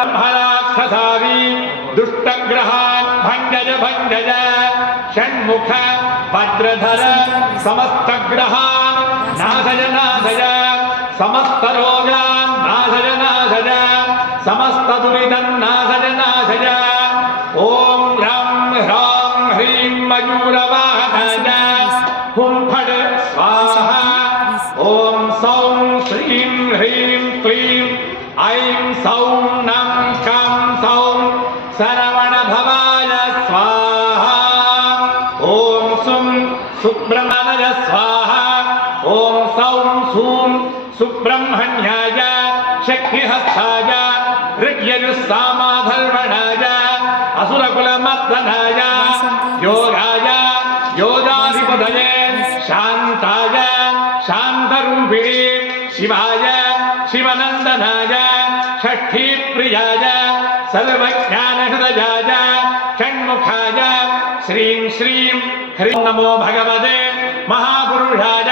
ब्रह्मराक्षसादि दुष्टग्रहान् भञ्जय भञ्जय षण्मुख भद्रधर समस्तग्रहान् नाशय नाशय समस्तरोगान् नाशय नाशय समस्तदुरितं नाशय नाशय ॐ रं ह्रां ह्रीं मयूरवाहनाय हुं फट् स्वाहा ॐ सौं श्रीं ह्रीं क्लीं ऐं सौं नं कं सौं सरवणभवाय स्वाहा ॐ सुं सुब्रह्मण्याय स्वाहा ॐ सौं सूं सुब्रह्मण्याय शक्तिहस्ताय ऋग्यजुस्सामाधर्मणाय असुरकुलमर्दनाय योगाय योगाधिपतये शान्ताय शान्तरूपिणे शिवाय शिवनन्दनाय षष्ठीप्रियाय सर्वज्ञानहृदयाय षण्मुखाय श्रीं श्रीं ह्रीं नमो भगवते महापुरुषाय